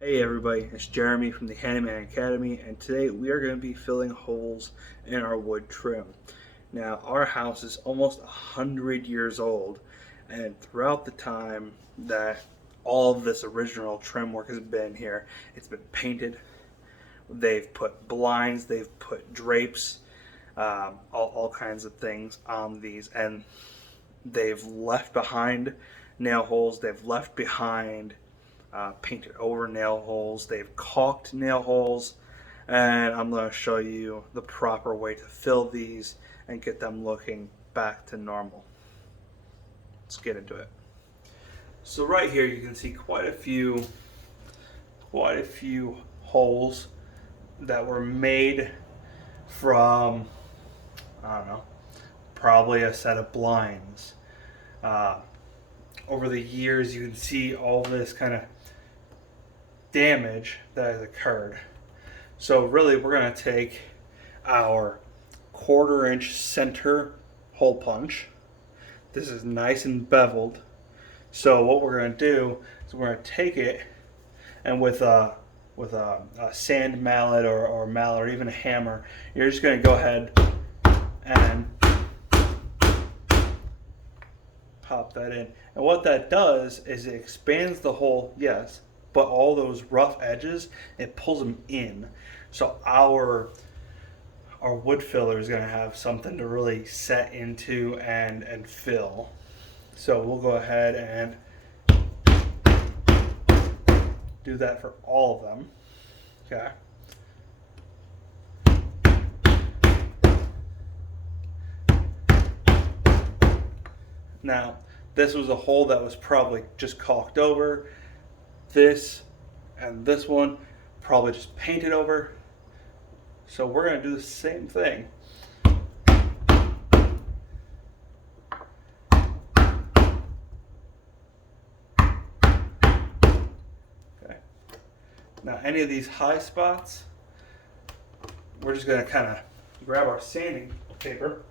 Hey everybody, it's Jeremy from the Handyman Academy, and today we are going to be filling holes in our wood trim. Now, our house is almost 100 years old, and throughout the time that all of this original trim work has been here, it's been painted. They've put blinds, they've put drapes, all kinds of things on these, and they've left behind nail holes, they've left behind painted over nail holes, they've caulked nail holes, and I'm going to show you the proper way to fill these and get them looking back to normal. Let's get into it. So right here you can see quite a few holes that were made from, I don't know, probably a set of blinds. Over the years you can see all this kind of damage that has occurred. So really we're going to take our 1/4 inch center hole punch. This is nice and beveled. So what we're going to do is we're going to take it, and with a sand mallet or mallet or even a hammer, you're just going to go ahead and pop that in. And what that does is it expands the hole, yes, but all those rough edges, it pulls them in. So our wood filler is going to have something to really set into and fill. So we'll go ahead and do that for all of them. Okay. Now, this was a hole that was probably just caulked over. This and this one probably just painted over. So we're going to do the same thing. Okay. Now, any of these high spots, we're just going to kind of grab our sanding paper.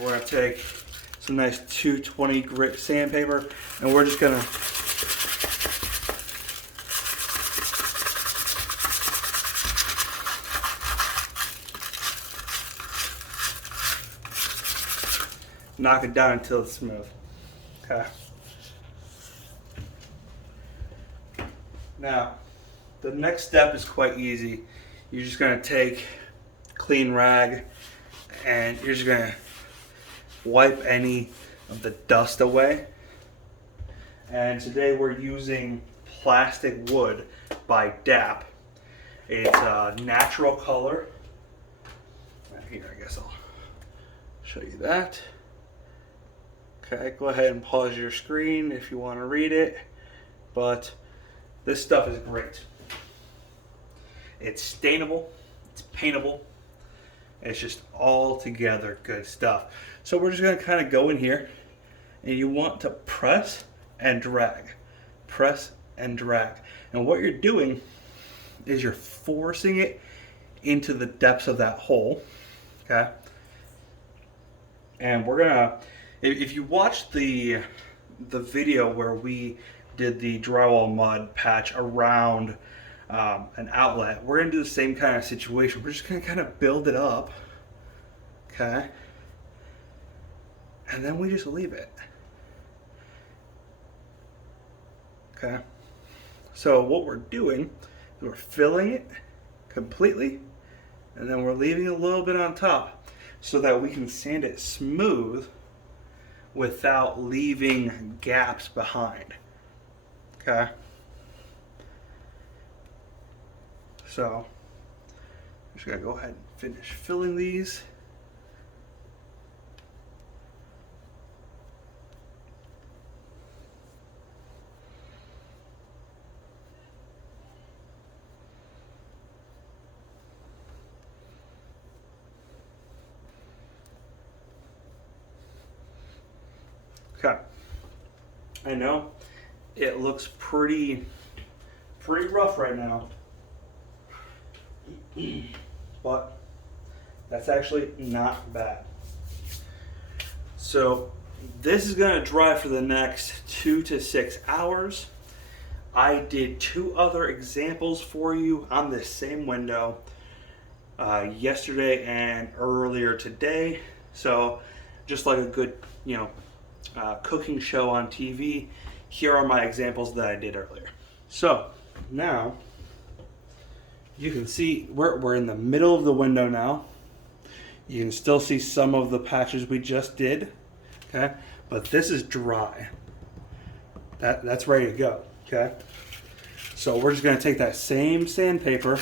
We're going to take some nice 220 grit sandpaper, and we're just going to knock it down until it's smooth. Okay. Now, the next step is quite easy. You're just going to take a clean rag and you're just going to wipe any of the dust away. And today we're using plastic wood by DAP. It's a natural color. Here, I guess I'll show you that. Okay, go ahead and pause your screen if you want to read it. But this stuff is great. It's stainable, it's paintable. It's just all together good stuff. So we're just going to kind of go in here, and you want to press and drag. Press and drag. And what you're doing is you're forcing it into the depths of that hole. Okay? And we're going to, if you watch the video where we did the drywall mud patch around an outlet, we're going to do the same kind of situation. We're just going to kind of build it up, okay, and then we just leave it. Okay, so what we're doing is we're filling it completely, and then we're leaving a little bit on top so that we can sand it smooth without leaving gaps behind. Okay. So, I'm just going to go ahead and finish filling these. Okay. I know it looks pretty rough right now. But that's actually not bad. So this is going to dry for the next 2 to 6 hours. I did 2 other examples for you on this same window yesterday and earlier today. So just like a good, cooking show on TV, here are my examples that I did earlier. So now you can see we're in the middle of the window now. You can still see some of the patches we just did, okay? But this is dry. That's ready to go, okay? So we're just gonna take that same sandpaper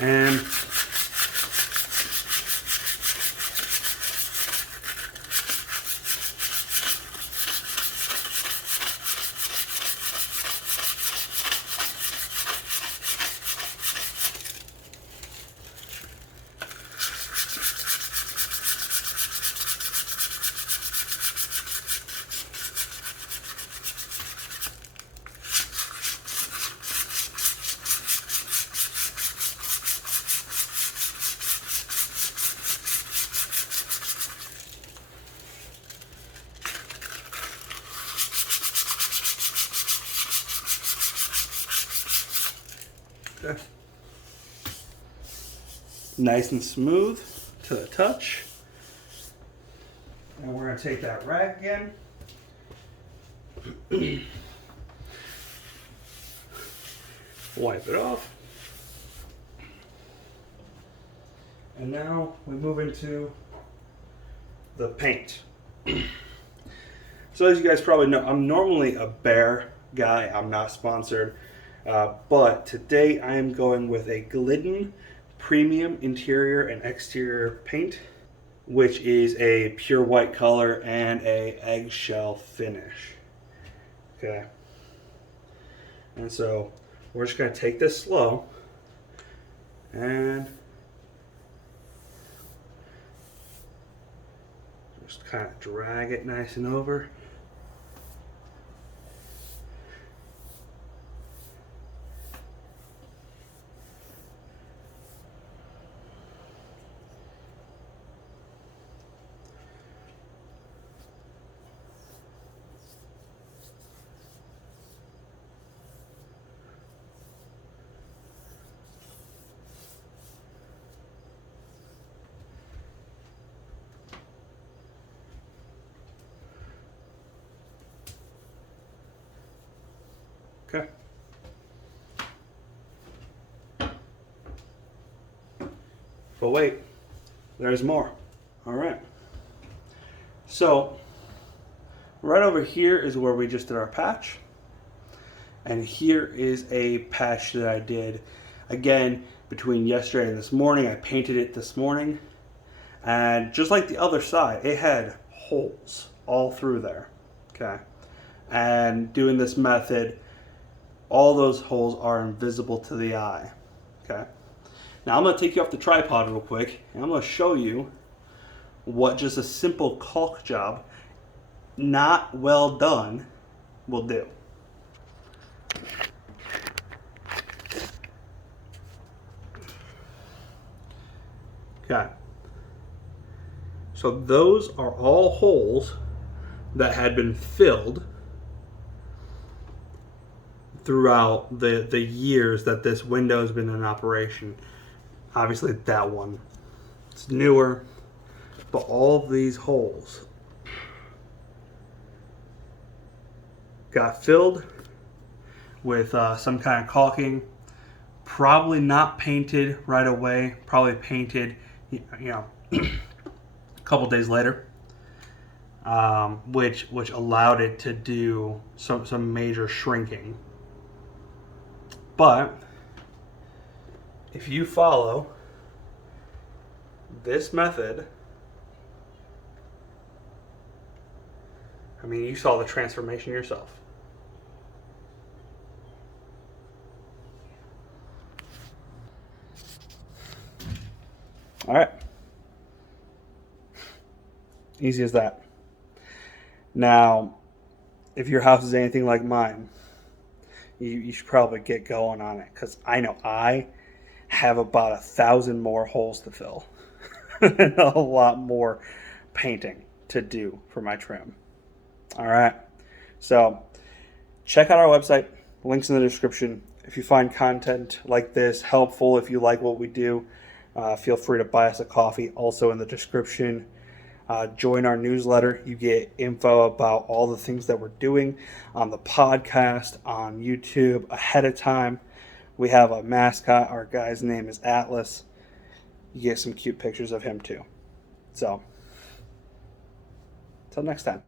and okay. Nice and smooth to the touch. And we're going to take that rag again. Wipe it off. And now we move into the paint. So as you guys probably know, I'm normally a Behr guy. I'm not sponsored. But today I am going with a Glidden Premium Interior and Exterior Paint, which is a pure white color and a eggshell finish. Okay. And so we're just going to take this slow and just kind of drag it nice and over. Okay. But wait, there's more. All right. So right over here is where we just did our patch. And here is a patch that I did again between yesterday and this morning. I painted it this morning. And just like the other side, it had holes all through there. Okay. And doing this method, all those holes are invisible to the eye. Okay. Now I'm going to take you off the tripod real quick, and I'm going to show you what just a simple caulk job, not well done, will do. Okay. So those are all holes that had been filled throughout the years that this window has been in operation. Obviously that one, it's newer, but all of these holes got filled with some kind of caulking, probably not painted right away, probably painted, a couple days later, which allowed it to do some major shrinking. But if you follow this method, I mean, you saw the transformation yourself. All right. Easy as that. Now, if your house is anything like mine, you should probably get going on it, because I know I have about 1,000 more holes to fill and a lot more painting to do for my trim. All right. So check out our website, Links in the description. If you find content like this helpful, if you like what we do, feel free to buy us a coffee. Also in the description. Join our newsletter. You get info about all the things that we're doing on the podcast, on YouTube ahead of time. We have a mascot. Our guy's name is Atlas. You get some cute pictures of him too. So, until next time.